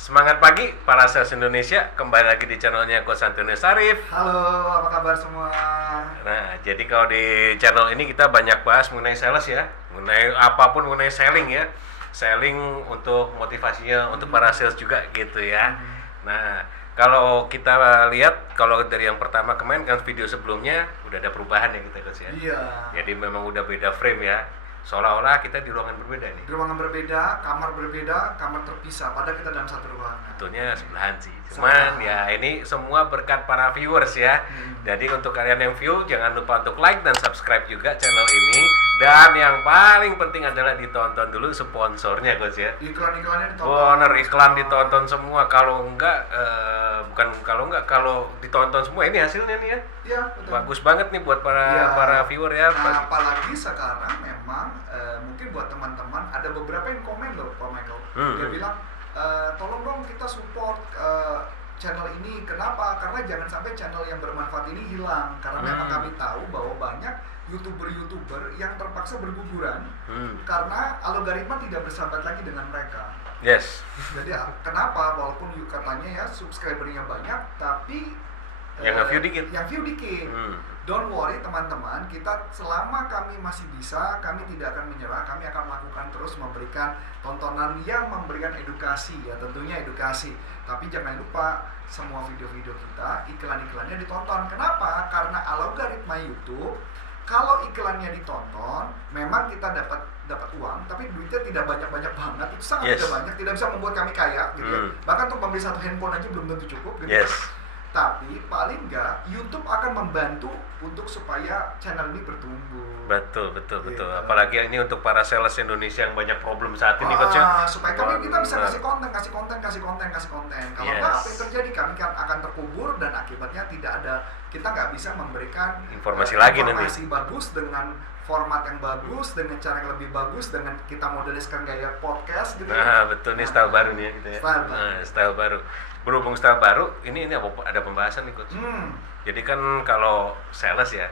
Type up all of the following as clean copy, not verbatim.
Semangat pagi para sales Indonesia, kembali lagi di channelnya Coach Antonio Sarif. Halo, apa kabar semua? Nah, jadi kalau di channel ini kita banyak bahas mengenai sales ya, mengenai apapun mengenai selling ya, selling untuk motivasinya untuk para sales juga gitu ya. Nah, kalau kita lihat, kalau dari yang pertama kemarin kan video sebelumnya udah ada perubahan ya kita Coach ya. Iya. Jadi memang udah beda frame ya, seolah-olah kita di ruangan berbeda nih. Di ruangan berbeda, kamar terpisah, padahal kita dalam satu ruangan. Betulnya sebelahan sih. Cuman ya ini semua berkat para viewers ya. Jadi untuk kalian yang view jangan lupa untuk like dan subscribe juga channel ini. Dan yang paling penting adalah ditonton dulu sponsornya Coach ya. Iklan-iklannya ditonton. Bener, iklan ditonton semua. Kalau enggak kalau ditonton semua ini hasilnya nih ya. Iya, betul. Bagus banget nih buat para viewer ya. Nah, apalagi sekarang memang mungkin buat teman-teman ada beberapa yang komen loh, Pak Michael. Dia bilang tolong dong kita support channel ini. Kenapa? Karena jangan sampai channel yang bermanfaat ini hilang. Karena memang kami tahu bahwa banyak YouTuber yang terpaksa berguguran karena algoritma tidak bersahabat lagi dengan mereka. Yes. Jadi kenapa? Walaupun katanya ya subscribernya banyak, tapi yang view dikit. Yang view dikit. Don't worry teman-teman, kita selama kami masih bisa, kami tidak akan menyerah. Kami akan melakukan terus memberikan tontonan yang memberikan edukasi ya, tentunya edukasi. Tapi jangan lupa semua video-video kita iklan-iklannya ditonton. Kenapa? Karena algoritma YouTube kalau iklannya ditonton, memang kita dapat uang, tapi duitnya tidak banyak-banyak banget. Itu sangat tidak banyak, tidak bisa membuat kami kaya gitu ya. Bahkan untuk membeli satu handphone aja belum tentu cukup gitu. Tapi paling enggak YouTube akan membantu untuk supaya channel ini bertumbuh. Betul. Apalagi ini untuk para sales Indonesia yang banyak problem saat ini Coach ya. Supaya kita bisa kasih konten. Kalau enggak apa yang terjadi? Kami akan terkubur dan akibatnya kita nggak bisa memberikan informasi lagi nanti. Informasi bagus dengan format yang bagus, dengan cara yang lebih bagus, dengan kita modeliskan gaya podcast gitu. Nah, betul nih style baru nih ya gitu ya. Style baru. Berhubung style baru, ini ada pembahasan nih Coach. Jadi kan kalau sales ya,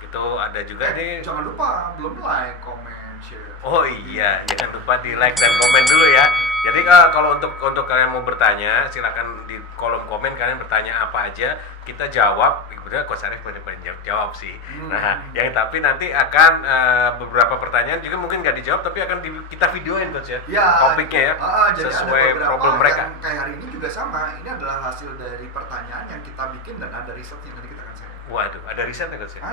itu ada juga nih. Jangan lupa belum like, comment, share. Oh iya, jangan lupa di like dan komen dulu ya. Jadi kalau untuk kalian mau bertanya, silakan di kolom komen kalian bertanya apa aja, kita jawab. Kebetulan Coach Arif banyak jawab sih. Nah, yang tapi nanti akan beberapa pertanyaan juga mungkin nggak dijawab, tapi akan kita videoin Coach ya. Topiknya ya, sesuai problem mereka. Yang kayak hari ini juga sama. Ini adalah hasil dari pertanyaan yang kita bikin dan ada riset yang nanti kita akan share. Waduh, ada risetnya Coach ya.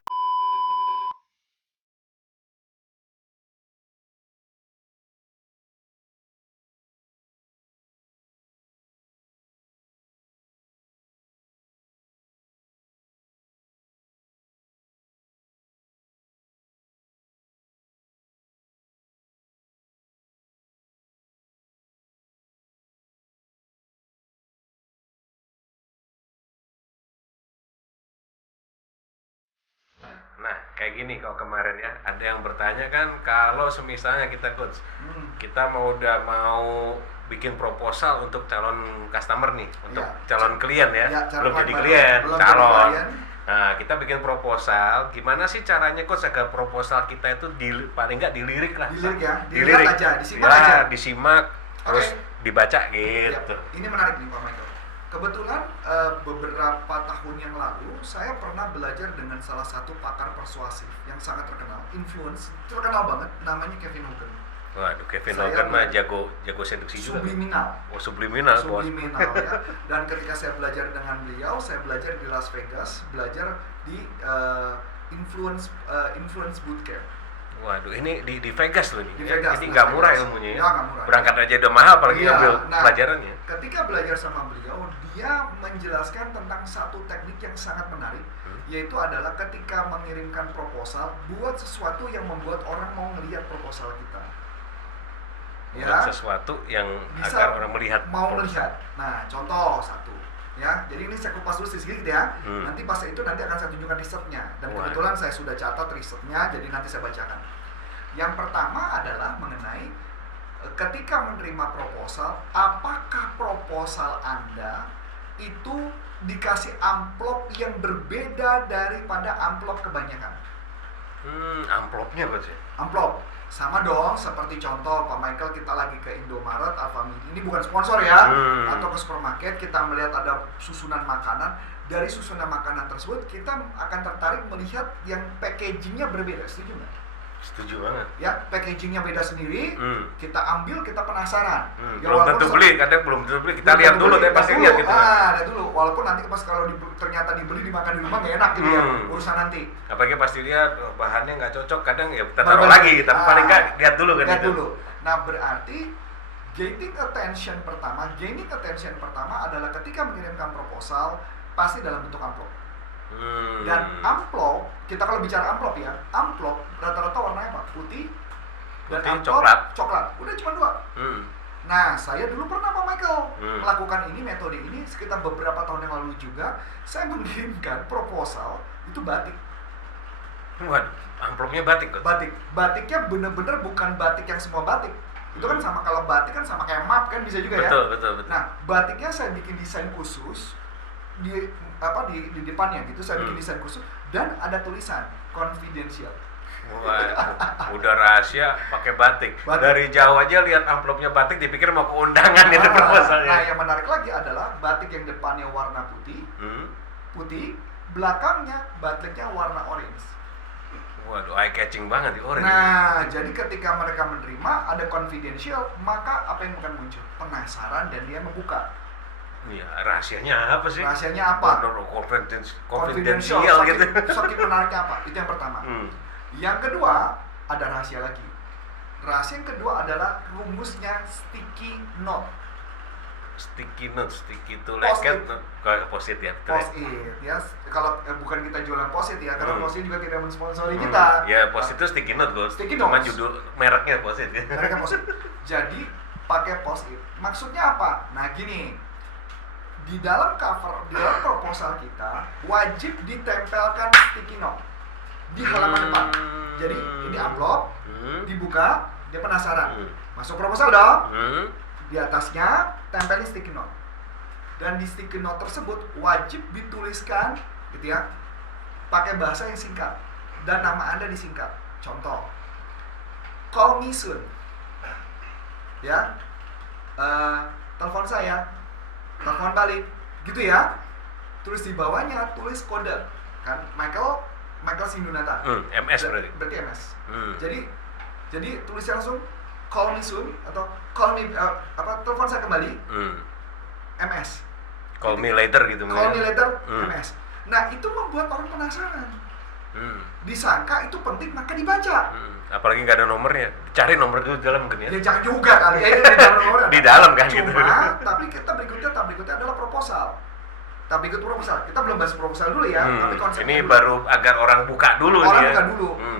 Nah, kayak gini kalau kemarin ya, ada yang bertanya kan kalau semisalnya kita Coach, kita udah mau bikin proposal untuk calon customer nih, untuk calon klien ya, belum jadi klien, calon. Nah, kita bikin proposal, gimana sih caranya Coach agar proposal kita itu paling nggak dilirik lah. Dilirik aja, disimak aja. Disimak, terus dibaca gitu. Ini menarik nih Pak Michael. Kebetulan beberapa tahun yang lalu saya pernah belajar dengan salah satu pakar persuasif yang sangat terkenal banget, namanya Kevin Hogan. Waduh, Kevin Hogan mah jago seduksi juga. Subliminal ya. Dan ketika saya belajar dengan beliau, saya belajar di Las Vegas, belajar di influence bootcamp. Waduh, ini di Vegas loh nih. Vegas, ini nggak murah ilmunya ya. Nggak murah. Berangkat aja udah mahal, apalagi ambil pelajarannya. Ketika belajar sama beliau, dia menjelaskan tentang satu teknik yang sangat menarik, yaitu adalah ketika mengirimkan proposal, buat sesuatu yang membuat orang mau ngelihat proposal kita. Buat sesuatu yang agar orang melihat. Nah, contoh satu. Ya, jadi ini saya kupas dulu sedikit ya. Nanti pas itu akan saya tunjukkan risetnya. Dan kebetulan saya sudah catat risetnya, jadi nanti saya bacakan. Yang pertama adalah mengenai ketika menerima proposal, apakah proposal Anda itu dikasih amplop yang berbeda daripada amplop kebanyakan? Amplopnya apa sih? Amplop. Sama dong, seperti contoh Pak Michael, kita lagi ke Indomaret, Alfamidi, ini bukan sponsor ya, atau ke supermarket, kita melihat ada susunan makanan. Dari susunan makanan tersebut kita akan tertarik melihat yang packagingnya berbeda, setuju nggak? Setuju banget. Ya, packagingnya beda sendiri, kita ambil, kita penasaran. Ya, belum tentu beli, kadang belum tentu beli, kita lihat dulu, tapi pasti lihat gitu. Lihat dulu, walaupun nanti pas kalau ternyata dibeli dimakan di rumah nggak enak gitu ya, urusan nanti. Apalagi pasti lihat bahannya nggak cocok, kadang ya kita taruh lagi, tapi paling nggak lihat dulu kan. Lihat dulu. Nah, berarti gaining attention pertama adalah ketika mengirimkan proposal pasti dalam bentuk amplop. Dan amplop, kita kalau bicara amplop ya, amplop rata-rata warnanya apa? Putih dan amplop coklat. Udah cuma dua. Nah, saya dulu pernah Pak Michael melakukan ini, metode ini sekitar beberapa tahun yang lalu juga. Saya mengirimkan proposal itu batik. Waduh, amplopnya batik kok? Batiknya bener-bener bukan batik yang semua batik. Itu kan sama, kalau batik kan sama kayak map kan bisa juga ya. Betul. Nah, batiknya saya bikin desain khusus di depannya gitu, saya bikin desain khusus dan ada tulisan confidential. Wah, udah rahasia pakai batik. Dari jauh aja lihat amplopnya batik dipikir mau ke undangan itu proposalnya. Nah, yang menarik lagi adalah batik yang depannya warna putih, belakangnya batiknya warna orange. Waduh, eye catching banget di orange. Nah, jadi ketika mereka menerima ada confidential, maka apa yang akan muncul? Penasaran dan dia membuka. Iya, rahasianya apa sih? Rahasianya apa? Confidential gitu. Saking menariknya apa? Itu yang pertama. Yang kedua, ada rahasia lagi. Rahasia yang kedua adalah rumusnya sticky note. Sticky itu leket kayak post-it ya. Post-it ya. Kalau bukan kita jualan post-it ya, karena post-it juga tidak mensponsori kita. Ya, post-it itu sticky note, Bos. Cuma judul mereknya post-it. Mereknya post-it. Jadi pakai post-it. Maksudnya apa? Nah, gini. Di dalam proposal kita wajib ditempelkan sticky note di halaman depan. Jadi ini amplop, dibuka, dia penasaran. Masuk proposal dong. Di atasnya tempelin sticky note. Dan di sticky note tersebut wajib dituliskan gitu ya, pakai bahasa yang singkat dan nama Anda disingkat. Contoh, call me soon. Ya. Telepon saya. Telepon balik, gitu ya. Tulis di bawahnya, tulis kode kan, Michael Sindunata. MS berarti MS. Jadi tulisnya langsung call me soon atau call me telepon saya kembali. MS. Call me later gitu. Call me later MS. Nah, itu membuat orang penasaran. Disangka itu penting maka dibaca. Apalagi nggak ada nomornya, cari nomor itu di dalam mungkin ya. Ya jangan juga kali ya, di dalam nomor. Di dalam kan gitu. Tapi kita berikutnya adalah proposal. Tapi ikut proposal. Kita belum bahas proposal dulu ya, tapi konsepnya ini dulu. Baru agar orang buka dulu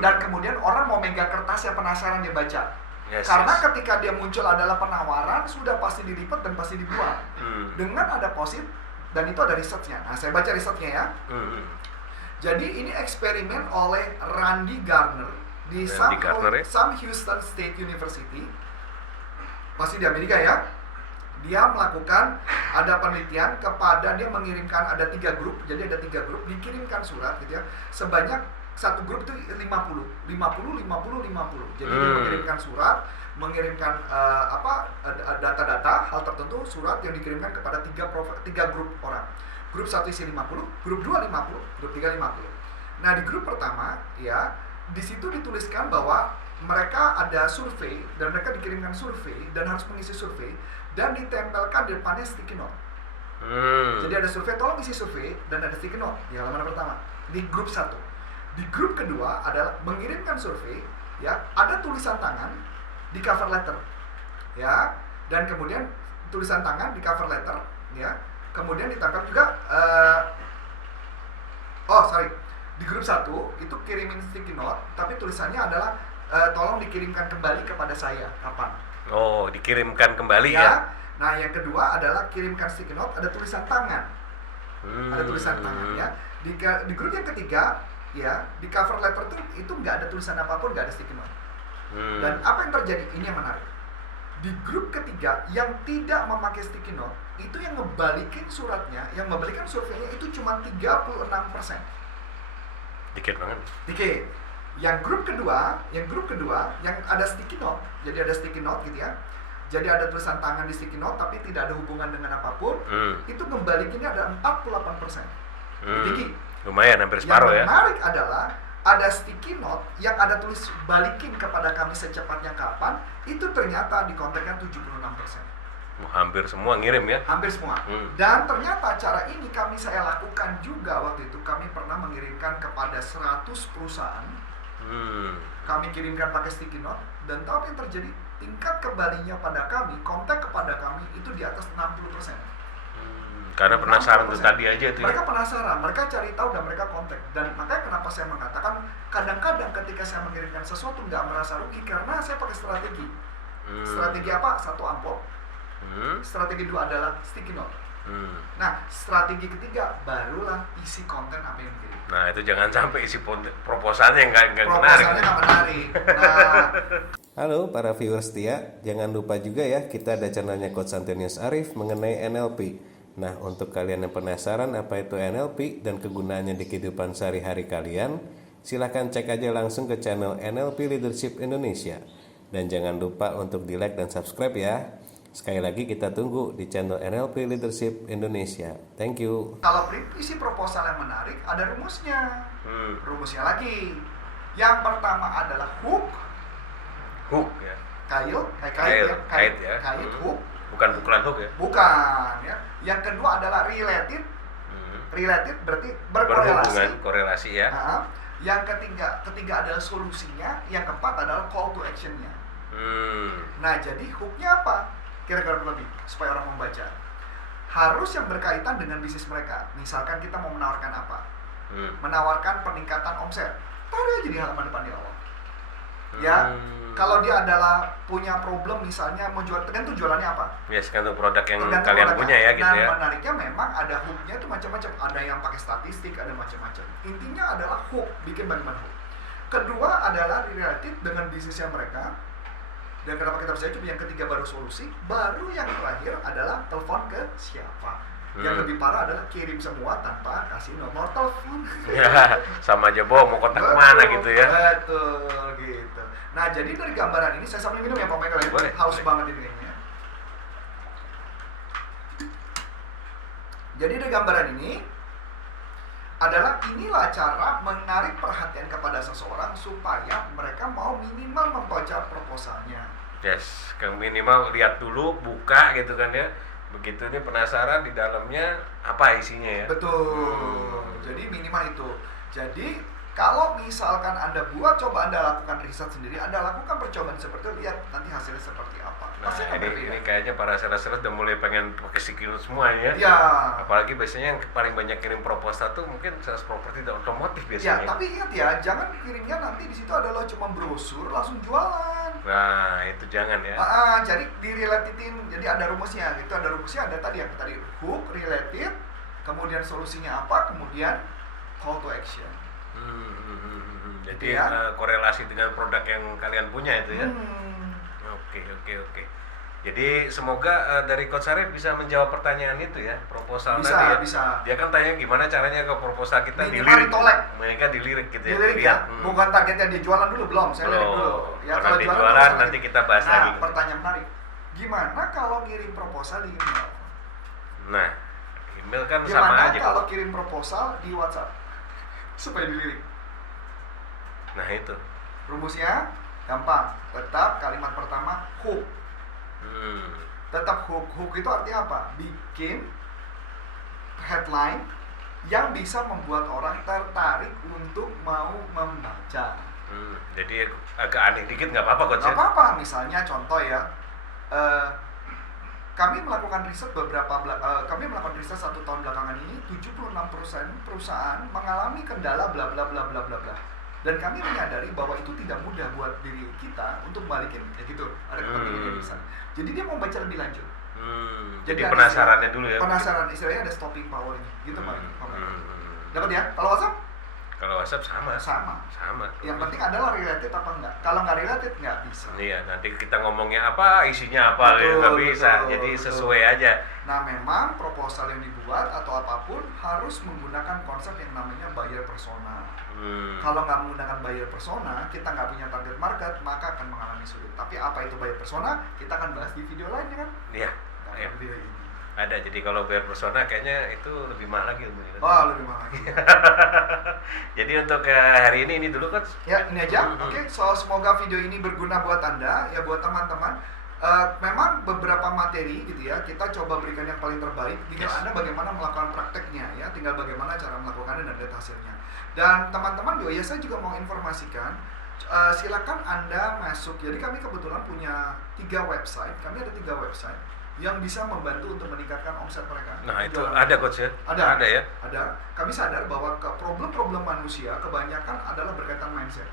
dan kemudian orang mau megang kertas yang penasaran dia baca. Karena ketika dia muncul adalah penawaran, sudah pasti dilipat dan pasti dibuang. Dengan ada post-it dan itu ada research-nya. Nah, saya baca research-nya ya. Jadi ini eksperimen oleh Randy Gardner di Sam Houston State University, masih di Amerika ya. Dia melakukan ada penelitian kepada, dia mengirimkan ada 3 grup, jadi ada 3 grup dikirimkan surat gitu ya, sebanyak satu grup itu 50. Jadi dia mengirimkan surat, mengirimkan data-data hal tertentu, surat yang dikirimkan kepada 3 grup orang. Grup 1 isi 50, grup 2 50, grup 3 50. Nah, di grup pertama ya, di situ dituliskan bahwa mereka ada survei dan mereka dikirimkan survei dan harus mengisi survei dan ditempelkan di depannya sticky note. Jadi ada survei, tolong isi survei dan ada sticky note di halaman pertama di grup 1. Di grup kedua adalah mengirimkan survei ya, ada tulisan tangan di cover letter ya, dan kemudian tulisan tangan di cover letter ya, kemudian ditempel juga di grup 1 itu kirimin sticky note, tapi tulisannya adalah tolong dikirimkan kembali kepada saya kapan. Oh, dikirimkan kembali ya. Nah, yang kedua adalah kirimkan sticky note, ada tulisan tangan. Ada tulisan tangan ya. Di grup yang ketiga ya, di cover letter itu nggak ada tulisan apapun, nggak ada sticky note. Dan apa yang terjadi? Ini yang menarik. Di grup ketiga yang tidak memakai sticky note, itu yang ngebalikin suratnya, yang membalikan surveinya itu cuma 36%. Dikit banget. Dikit. Yang grup kedua yang ada sticky note. Jadi ada sticky note gitu ya. Jadi ada tulisan tangan di sticky note tapi tidak ada hubungan dengan apapun. Itu ngembalikinnya ada 48%. Tinggi. Lumayan, hampir separuh ya. Yang menarik adalah ada sticky note yang ada tulis balikin kepada kami secepatnya kapan, itu ternyata di kontaknya 76%. Hampir semua ngirim ya. Hampir semua. Dan ternyata cara ini saya lakukan juga waktu itu. Kami pernah mengirimkan kepada 100 perusahaan. Kami kirimkan pakai sticky note. Dan tahu apa yang terjadi? Tingkat kembalinya pada kami, kontak kepada kami itu di atas 60%. Karena penasaran itu tadi aja itu. Mereka penasaran, mereka cari tahu dan mereka kontak. Dan makanya kenapa saya mengatakan kadang-kadang ketika saya mengirimkan sesuatu nggak merasa rugi karena saya pakai strategi. Strategi apa? Satu amplop. Strategi dua adalah sticky note. Nah, strategi ketiga barulah isi konten apa yang dikirim. Nah, itu jangan sampai isi proposalnya yang nggak menarik. Proposalnya nggak menarik. Nah, halo para viewers setia, jangan lupa juga ya kita ada channelnya Coach Antonius Arif mengenai NLP. Nah, untuk kalian yang penasaran apa itu NLP dan kegunaannya di kehidupan sehari-hari kalian, silahkan cek aja langsung ke channel NLP Leadership Indonesia. Dan jangan lupa untuk di like dan subscribe ya. Sekali lagi kita tunggu di channel NLP Leadership Indonesia. Thank you. kalau isi proposal yang menarik ada rumusnya. Rumusnya lagi. Yang pertama adalah hook. Hook ya. Kait ya. hook. Bukan pukulan hook ya. Bukan ya. Yang kedua adalah related. Related berarti berkorelasi. Berhubungan, korelasi ya. Yang ketiga adalah solusinya. Yang keempat adalah call to action-nya. Nah, jadi hook-nya apa? Kira-kira lebih supaya orang membaca. Harus yang berkaitan dengan bisnis mereka. Misalkan kita mau menawarkan apa? Menawarkan peningkatan omset. Taruh aja di halaman depan di awal. Ya, kalau dia adalah punya problem misalnya mau jual, tergantung jualannya apa. Ya, sekarang produk yang Tergantung kalian produknya. punya ya gitu nah, ya. menariknya memang ada hook-nya itu macam-macam. Ada yang pakai statistik, ada macam-macam. Intinya adalah hook, bikin bagaimana hook. Kedua adalah related dengan bisnisnya mereka. Dan kenapa kita percaya, yang ketiga baru solusi. Baru yang terakhir adalah telepon ke siapa. Yang lebih parah adalah kirim semua tanpa kasih nomor telepon. Ya, sama aja bohong mau kontak kemana gitu ya. Betul gitu. Nah, jadi dari gambaran ini saya sambil minum ya Pak Michael ya. Boleh, Haus boleh. banget ini kayaknya. Jadi dari gambaran ini adalah inilah cara menarik perhatian kepada seseorang supaya mereka mau minimal membaca proposalnya. Yes, minimal lihat dulu, buka gitu kan ya. Begitu ini penasaran di dalamnya apa isinya ya. Betul. Jadi minimal itu. Jadi kalau misalkan Anda coba Anda lakukan riset sendiri, Anda lakukan percobaan seperti itu, lihat nanti hasilnya seperti apa. Nah, Pasti akan ini berbeda. kayaknya para sales-sales udah mulai pengen pakai skill semua ya. Ya. Apalagi biasanya yang paling banyak kirim proposal tuh mungkin sales properti dan otomotif Ya, biasanya. tapi ingat ya, jangan kirimnya nanti di situ adalah cuma brosur langsung jualan. Nah, itu jangan ya. Jadi direlatetin, jadi ada rumusnya. Itu ada rumusnya, ada tadi yang tadi hook, related, kemudian solusinya apa, kemudian call to action. Jadi Ya. korelasi dengan produk yang kalian punya itu ya. Oke. Jadi semoga dari Coach Arif bisa menjawab pertanyaan itu ya, proposal Bisa, tadi ya. bisa. Dia kan tanya gimana caranya ke proposal kita Minimal dilirik. ditolak. Mereka dilirik gitu ya. Dilirik Lihat, ya, bukan targetnya dia jualan dulu, belum, saya lirik dulu. Ya, kalau dia jualan jualan baru nanti kita bahas nah, lagi. pertanyaan menarik. Gimana kalau ngirim proposal di email? Nah, email kan sama Gimana aja. kalau kirim proposal di WhatsApp? Supaya dilirik. Nah, itu. Rumusnya gampang. Tetap kalimat pertama hook. Tetap hook. Hook itu artinya apa? Bikin headline yang bisa membuat orang tertarik untuk mau membaca. Jadi agak aneh dikit nggak apa-apa Coach. Gak apa-apa, misalnya contoh ya, kami melakukan riset kami melakukan riset 1 tahun belakangan ini 76% perusahaan mengalami kendala bla bla bla bla bla bla. Dan kami menyadari bahwa itu tidak mudah buat diri kita untuk balikin kayak gitu. Ada kepentingan di sana. Jadi dia mau baca lebih lanjut. Jadi ada penasarannya dulu ya. Penasaran, istilahnya ada stopping power-nya. Gitu Pak. Dapat ya? Kalau WhatsApp? Kalau WhatsApp sama. Sama. Yang penting adalah related apa enggak. Kalau nggak related nggak bisa. Iya, nanti kita ngomongnya apa, isinya apa, Betul, nggak bisa. betul, Jadi betul. sesuai aja. Nah, memang proposal yang dibuat atau apapun harus menggunakan konsep yang namanya buyer persona. Kalau nggak menggunakan buyer persona, kita nggak punya target market, maka akan mengalami sulit. Tapi apa itu buyer persona? Kita akan bahas di video lain, ya kan? Iya. Nah, Iya. video ini. Ada. Jadi kalau buyer persona kayaknya itu lebih mahal lagi ilmunya. Oh, lebih mahal lagi. Jadi untuk hari ini dulu kan. Ya, ini aja. Oke, so semoga video ini berguna buat Anda, ya buat teman-teman. Memang beberapa materi gitu ya, kita coba berikan yang paling terbaik. Tinggal Yes. Anda bagaimana melakukan prakteknya ya, tinggal bagaimana cara melakukannya dan lihat hasilnya. Dan teman-teman juga, ya saya juga mau informasikan, silakan Anda masuk. Jadi kami kebetulan punya 3 website. Kami ada 3 website yang bisa membantu untuk meningkatkan omset mereka. Nah, itu Jualan ada mereka. coach ya? Ada ya? Ada. Kami sadar bahwa problem-problem manusia kebanyakan adalah berkaitan mindset.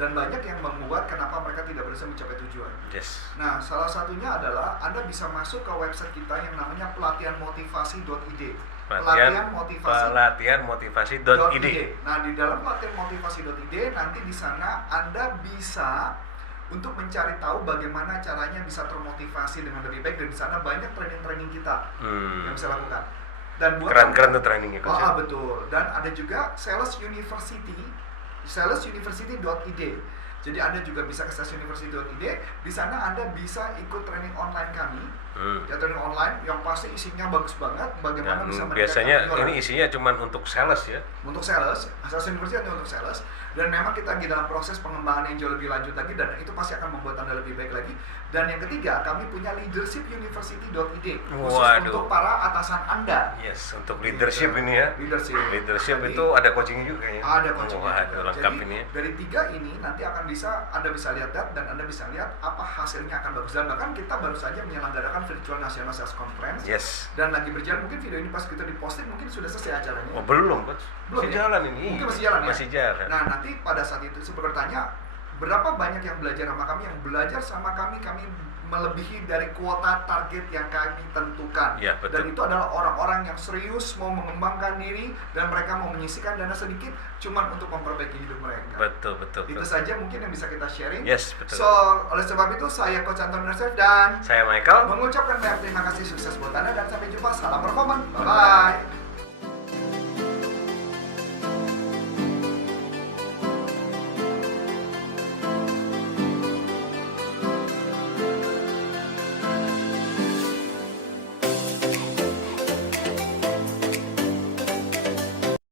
Dan banyak yang membuat kenapa mereka tidak bisa mencapai tujuan. Yes. Nah, salah satunya adalah Anda bisa masuk ke website kita yang namanya pelatihanmotivasi.id. Pelatihanmotivasi.id. Nah, di dalam pelatihanmotivasi.id nanti di sana Anda bisa untuk mencari tahu bagaimana caranya bisa termotivasi dengan lebih baik, dan di sana banyak training-training kita yang bisa lakukan. Dan buat Keren-keren tuh trainingnya coach. betul. Dan ada juga Sales University, salesuniversity.id. Jadi Anda juga bisa ke salesuniversity.id. Di sana Anda bisa ikut training online kami. Ya, training online yang pasti isinya bagus banget. Bagaimana Dan bisa biasanya meningkatkan ini isinya cuma untuk sales ya. untuk sales, Sales University hanya untuk sales, dan memang kita lagi dalam proses pengembangan yang jauh lebih lanjut lagi, dan itu pasti akan membuat Anda lebih baik lagi. Dan yang ketiga, kami punya leadershipuniversity.id khusus Waduh. untuk para atasan Anda. Yes, untuk leadership ini ya. Leadership Jadi, itu ada coaching juga ya. ada coaching. Waduh, lengkap Jadi ini ya. dari 3 ini nanti akan Anda bisa lihat dan Anda bisa lihat apa hasilnya akan bagus. Dan bahkan kita baru saja menyelenggarakan virtual national sales conference. Yes. Dan lagi berjalan, mungkin video ini pas kita diposting mungkin sudah selesai acaranya. Oh, belum coach. Belum Masih ya? jalan ini. Mungkin masih jalan ya? Masih jalan. Nah, nanti pada saat itu saya bertanya, berapa banyak yang belajar sama kami, kami melebihi dari kuota target yang kami tentukan. Ya, betul. Dan itu adalah orang-orang yang serius mau mengembangkan diri dan mereka mau menyisihkan dana sedikit cuman untuk memperbaiki hidup mereka. Betul. Itu saja mungkin yang bisa kita sharing. Yes, betul. So, oleh sebab itu saya Coach Anton Nasir dan Saya Michael. mengucapkan banyak terima kasih, sukses buat Anda, dan sampai jumpa. Salam performan. Bye.